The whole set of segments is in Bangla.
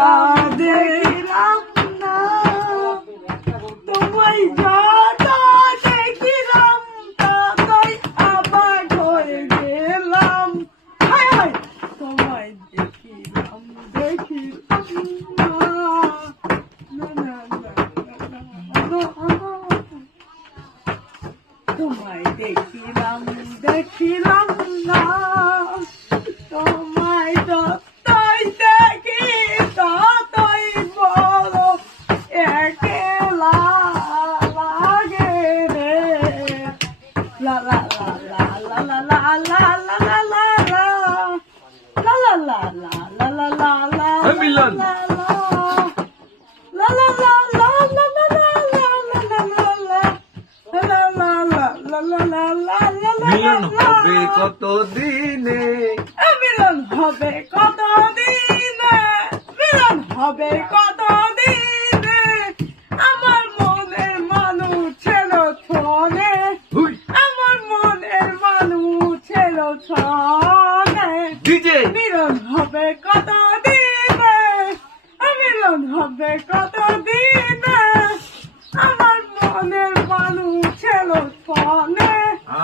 তা দেখিলাম না, তোমায় যত দেখিলাম ততই অবাক হয়ে গেলাম। হায় হায়, তোমায় দেখিলাম না, না, না, না, না, না। তোমায় দেখিলাম না, তোমায় যতই দেখি ততই বড় একলা লাগে রে। লা লা লা লা লা লা লা লা লা লা লা লা লা লা লা লা লা লা লা মিলন মিলন হবে কত দিনে, মিলন হবে কত দিনে, মিলন হবে কত দিনে, আমার মনের মানুষ ছিল ছনে, আমার মনের মানুষ ছিল ছনে। মিলন হবে কত দিনে, মিলন হবে কত দিনে, আমার মনের মানুষ ছিল ছনে,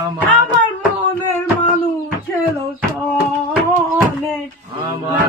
আমার মনের মানুষ ছিল ছনে। আমার